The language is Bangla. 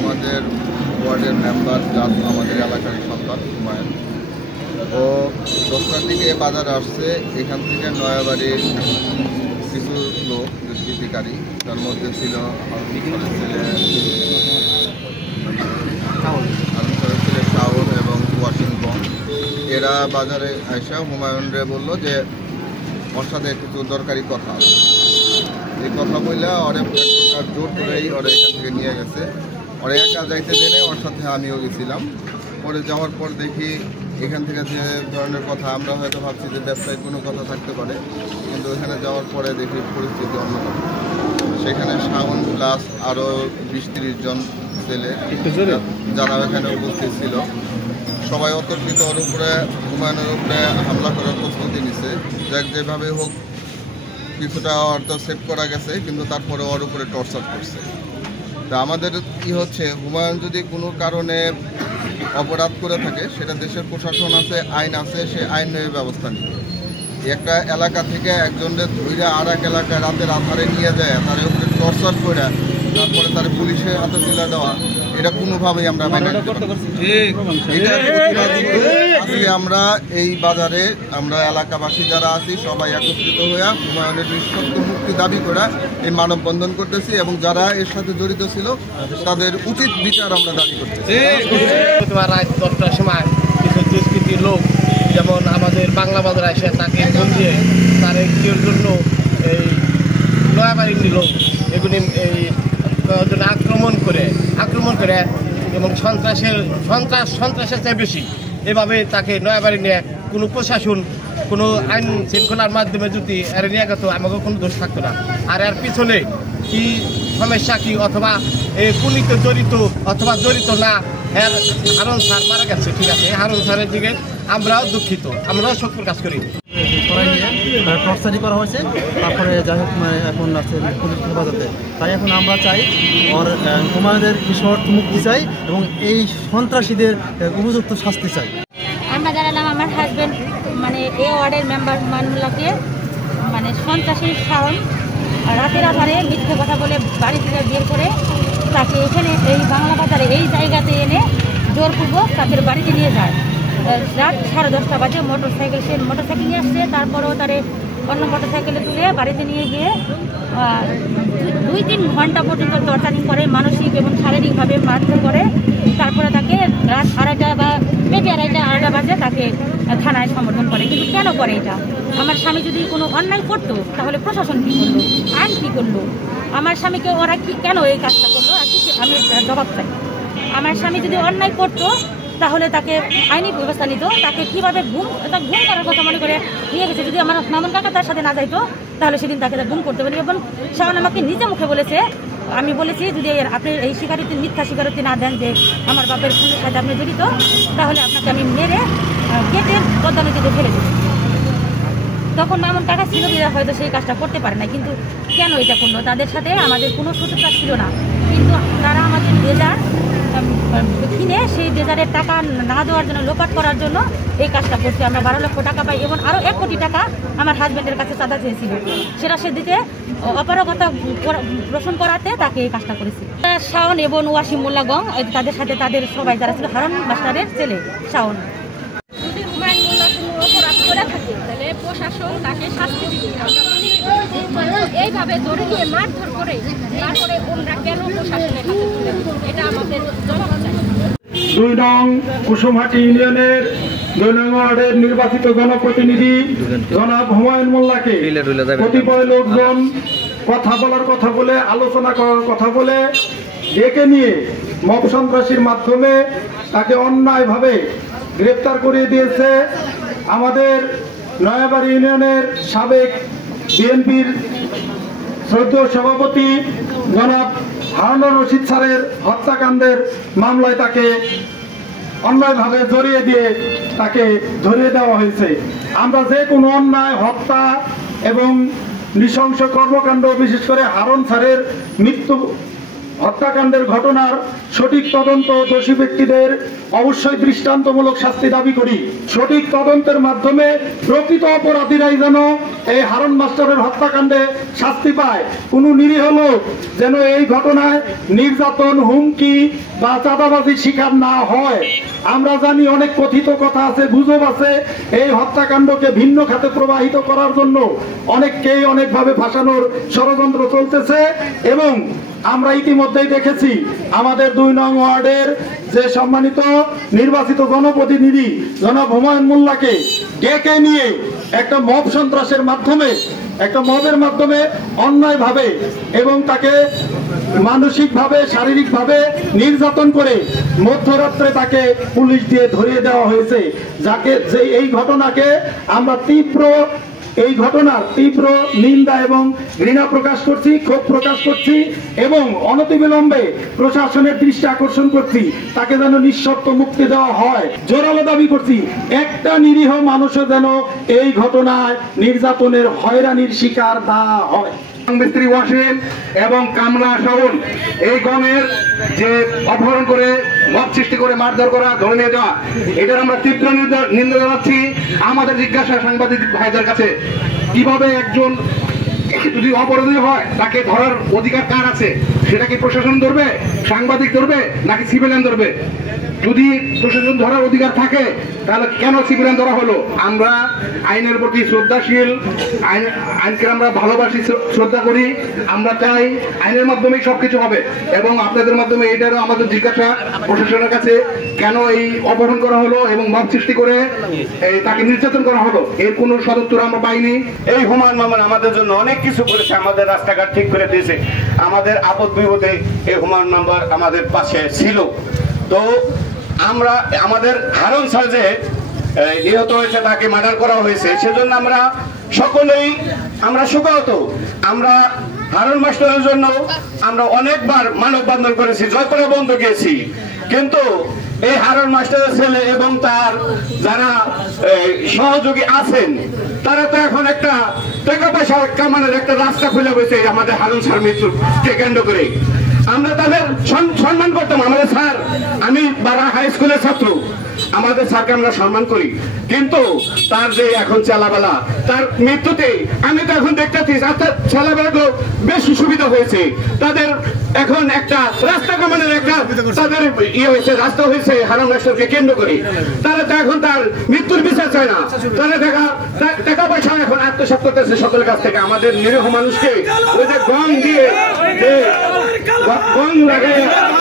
আমাদের ওয়ার্ডের মেম্বার আমাদের এলাকার সন্তান হুমায়ুন ও 10টার দিকে বাজারে আসছে। এখান থেকে নয়াবাড়ির কিছু লোক দুষ্কৃতিকারী, তার মধ্যে ছিল ছেলে শাওন এবং ওয়াশিংটন। এরা বাজারে এসে হুমায়ুনরে বললো যে ওর সাথে কিছু দরকারি কথা, এই কথা বললে ওরে জোর করেই ওরা এখান থেকে নিয়ে গেছে। ওরা একা যাইতে জেনে ওর সাথে আমিও গেছিলাম। পরে যাওয়ার পর দেখি এখান থেকে যে ধরনের কথা, আমরা হয়তো ভাবছি যে ব্যবসায় কোনো কথা থাকতে পারে, কিন্তু এখানে যাওয়ার পরে দেখি পরিস্থিতি অন্যরকম। সেখানে শাওন প্লাস আরও 20-30 জন ছেলে যারা এখানে উপস্থিত ছিল, সবাই অতর্কিত ওর উপরে হুমায়ুনের উপরে হামলা করার প্রস্তুতি নিছে। যেভাবে হোক কিছুটা অর্থ সেভ করা গেছে, কিন্তু তারপরে ওর উপরে টর্চার করছে। তা আমাদের কি হচ্ছে, হুমায়ুন যদি কোনো কারণে অপরাধ করে থাকে, সেটা দেশের প্রশাসন আছে, আইন আছে, সে আইন নিয়ে ব্যবস্থা নিবে। একটা এলাকা থেকে একজনের ধৈর্য আর এক এলাকায় রাতের আধারে নিয়ে যায়, তার উপরে টর্চার করে তারপরে তার পুলিশের হাতে তুলে দেওয়া, এটা কোনোভাবেই আমরা মেনে নিতে পারি না। আজকে আমরা এই বাজারে আমরা এলাকাবাসী যারা আছি সবাই একত্রিত হয়ে হুমায়ুনের নিঃশর্ত মুক্তি দাবি করে এই মানববন্ধন করতেছি, এবং যারা এর সাথে জড়িত ছিল তাদের উচিত বিচার আমরা দাবি করতেছি। রাত 10টার সময় কিছু দুষ্কৃতী লোক যেমন আমাদের বাংলা বাজারে এসে তাকে বঞ্চিয়ে তার একটির জন্য এই নয়াবাড়ির লোক এগুলি এই আক্রমণ করে এবং সন্ত্রাসের চেয়ে বেশি এভাবে তাকে নয়াবাড়ি নিয়ে কোনো প্রশাসন কোনো আইন শৃঙ্খলার মাধ্যমে যদি এর নিয়ে গেত আমাকে কোনো দোষ থাকতো না। আর এর পিছনে কি সমস্যা কি, অথবা পুলিতে জড়িত অথবা জড়িত না, এর হারুন স্যার মারা গেছে, ঠিক আছে, হারুন স্যারের দিকে আমরাও দুঃখিত, আমরাও শোক প্রকাশ করি। টর্চারি করা হয়েছে, তারপরে যাই হোক এখন আছে পুলিশ হেফাজতে। তাই এখন আমরা চাই ওর হুমায়ুনের নিঃশর্ত মুক্তি চাই এবং এই সন্ত্রাসীদের উপযুক্ত শাস্তি চাই। আমরা জানালাম আমার হাজব্যান্ড মানে এই ওয়ার্ডের মেম্বার হুমায়ুনকে মানে সন্ত্রাসী শাওন রাতের আধারে মিথ্যে কথা বলে বাড়ি থেকে বের করে তাকে এখানে এই বাংলা বাজারে এই জায়গাতে এনে জোরপূর্বক তাদের বাড়িতে নিয়ে যায়। রাত 10:30 বাজে মোটরসাইকেল নিয়ে আসছে, তারপরেও তারে অন্য মোটরসাইকেলে তুলে বাড়িতে নিয়ে গিয়ে 2-3 ঘন্টা পর্যন্ত টর্চারিং করে, মানসিক এবং শারীরিকভাবে মারধর করে। তারপরে তাকে রাত 2:30 বা মেবি 2:30 বাজে তাকে থানায় সমর্থন করে। কিন্তু কেন করে এটা? আমার স্বামী যদি কোনো অন্যায় করতো তাহলে প্রশাসন কী করলো, আইন কী করলো? আমার স্বামীকে ওরা কি কেন এই কাজটা করলো আর কি আমি জবাব চাই। আমার স্বামী যদি অন্যায় করতো তাহলে তাকে আইনি ব্যবস্থা নিত, তাকে কীভাবে ঘুম করার কথা মনে করে নিয়ে গেছে। যদি আমার মামুন কাকা তার সাথে না যাইতো তাহলে সেদিন তাকে ঘুম করতে পারি। এবং শাওন আমাকে নিজে মুখে বলেছে, আমি বলেছি যদি আপনি এই স্বীকারোক্তি মিথ্যা স্বীকারোক্তি না দেন যে আমার বাপের খুনের সাথে আপনি জড়িত, তাহলে আপনাকে আমি মেরে কেটে পদ্মা নদীতে ফেলে দেবো। তখন মামুন কাকা ছিল হয়তো সেই কাজটা করতে পারে না, কিন্তু কেন এটা করলো? তাদের সাথে আমাদের কোনো শত্রুতা ছিল না, কিন্তু তারা আমাদের বেজার কিনে সেই বেজারের টাকা না দেওয়ার জন্য, লোপাট করার জন্য এই কাজটা করছে। আমরা 12 লক্ষ টাকা পাই এবং আরও 1 কোটি টাকা আমার হাজব্যান্ডের কাছে চাঁদা চেয়েছিল, সেটা সে দিতে অপারগতা পোষণ করাতে তাকে এই কাজটা করেছে। শাওন এবং ওয়াসিম মোল্লা গং তাদের সাথে তাদের সবাই যারা ছিল, হারুন মাস্টারের ছেলে শাওন। যদি হুমায়ুন মোল্লা কোনো অপরাধ করে থাকে তাহলে প্রশাসন তাকে শাস্তি দিবে। এইভাবে ধরে নিয়ে মারধর করে তারপরে ওনারা কেন প্রশাসনের হাতে তুলে দিবে, এটা আমাদের জবাব চাই। 2 নং কুসুমহাটি ইউনিয়নের 2 নং ওয়ার্ডের নির্বাচিত জনপ্রতিনিধি জনাব হুমায়ুন মোল্লাকে কতিপয় লোকজন কথা বলার কথা বলে, আলোচনা করার কথা বলে ডেকে নিয়ে মব সন্ত্রাসীর মাধ্যমে তাকে অন্যায়ভাবে গ্রেপ্তার করিয়ে দিয়েছে। আমাদের নয়াবাড়ি ইউনিয়নের সাবেক বিএনপির শ্রদ্ধেয় সভাপতি জনাব হারুন রশিদ স্যারের হত্যাকাণ্ডের মামলায় তাকে অন্যায়ভাবে জড়িয়ে দিয়ে তাকে ধরিয়ে দেওয়া হয়েছে। আমরা যে কোনো অন্যায়, হত্যা এবং নৃশংস কর্মকাণ্ড, বিশেষ করে হারুন স্যারের মৃত্যু হত্যাকাণ্ডের ঘটনার সঠিক তদন্ত, দোষী ব্যক্তিদের অবশ্যই দৃষ্টান্তমূলক শাস্তি দাবি করি। সঠিক তদন্তের মাধ্যমে প্রকৃত অপরাধীরাই যেন এই হারুন মাস্টারের হত্যাকাণ্ডে শাস্তি পায়। কোনো নিরীহ লোক যেন এই ঘটনায় নির্যাতন, হুমকি বা চাঁদাবাজির শিকার না হয়। আমরা জানি অনেক কথিত কথা আছে, গুজব আছে, এই হত্যাকাণ্ডকে ভিন্ন খাতে প্রবাহিত করার জন্য অনেককেই অনেকভাবে ফাঁসানোর ষড়যন্ত্র চলতেছে। এবং আমরা ইতিমধ্যেই দেখেছি আমাদের 2 নং ওয়ার্ডের যে সম্মানিত নির্বাচিত জনপ্রতিনিধি জনাব হুমায়ুন মোল্লাকে ডেকে নিয়ে একটা মব সন্ত্রাসের মাধ্যমে, একটা মবের মাধ্যমে অন্যায়ভাবে এবং তাকে মানসিকভাবে, শারীরিকভাবে নির্যাতন করে মধ্যরাত্রে তাকে পুলিশ দিয়ে ধরিয়ে দেওয়া হয়েছে। যে এই ঘটনাকে আমরা এই ঘটনার তীব্র নিন্দা এবং ঘৃণা প্রকাশ করছি, ক্ষোভ প্রকাশ করছি এবং অনতিবিলম্বে প্রশাসনের দৃষ্টি আকর্ষণ করছি, তাকে যেন নিঃশর্ত মুক্তি দেওয়া হয়। জোরালো দাবি করছি, একটা নিরীহ মানুষও যেন এই ঘটনায় নির্যাতনের, হয়রানির শিকার না হয়। মিস্ত্রি ওয়াসিম এবং কামনা শাওন এই গণের যে অপহরণ করে মব সৃষ্টি করে মারধর করা, ধরে নিয়ে যাওয়া, এটার আমরা তীব্র নিন্দা জানাচ্ছি। আমাদের জিজ্ঞাসা সাংবাদিক ভাইদের কাছে, কিভাবে একজন যদি অপরাধী হয় তাকে ধরার অধিকার কার আছে? সেটা কি প্রশাসন ধরবে, সাংবাদিক ধরবে, নাকি সিভিলিয়ান ধরবে? যদি প্রশাসন ধরার অধিকার থাকে তাহলে কেন সিভিলিয়ান ধরা হলো? আমরা আইনের প্রতি শ্রদ্ধাশীল, আইনকে আমরা ভালোবাসি, শ্রদ্ধা করি। আমরা চাই আইনের মাধ্যমেই সবকিছু হবে। এবং আপনাদের মাধ্যমে এটারও আমাদের জিজ্ঞাসা প্রশাসনের কাছে, কেন এই অপহরণ করা হলো এবং মব সৃষ্টি করে তাকে নির্যাতন করা হলো, এর কোনো সদুত্তর আমরা পাইনি। এই হুমায়ুন মামুন আমাদের জন্য অনেক কিছু করেছে, আমাদের রাস্তাঘাট ঠিক করে দিয়েছে, আমাদের আপদ বিপদে এই হুমায়ুন নাম্বার আমাদের পাশে ছিল। তো আমরা আমাদের হারুন স্যার যে নিহত হয়েছে, তাকে মার্ডার করা হয়েছে, সেজন্য আমরা সকলেই আমরা শোকাহত। আমরা হারুন মাস্টারের জন্য আমরা অনেকবার মানববন্ধন করেছি, জয়পুরে বন্ধ গিয়েছি, কিন্তু এই হারুন মাস্টারের ছেলে এবং তার যারা সহযোগী আছেন তারা তো এখন একটা টাকা পয়সা কামানোর একটা রাস্তা খুলে বসে আমাদের হারুন স্যার মৃত্যুকে কেন্দ্র করে। আমরা তাদের সম্মান করতাম। আমাদের স্যার, আমি বারা হাই স্কুলের ছাত্র, আমাদের স্যারকে আমরা সম্মান করি, কিন্তু তার যে এখন চালাবেলা, তার মৃত্যুতে আমি তো এখন দেখতেছি চালাবেলাগুলো বেশি সুবিধা হয়েছে। তাদের এখন একটা রাস্তা কামানোর একটা তাদের হয়েছে, রাস্তা হয়েছে হারুন মাস্টারকে কেন্দ্র করে। তারা তো এখন তার মৃত্যুর বিচার চায় না, তারা টাকা পয়সা এখন আত্মসাৎ করতেছে সকলের কাছ থেকে। আমাদের নিরীহ মানুষকে ওই যে গম দিয়ে গম লাগাই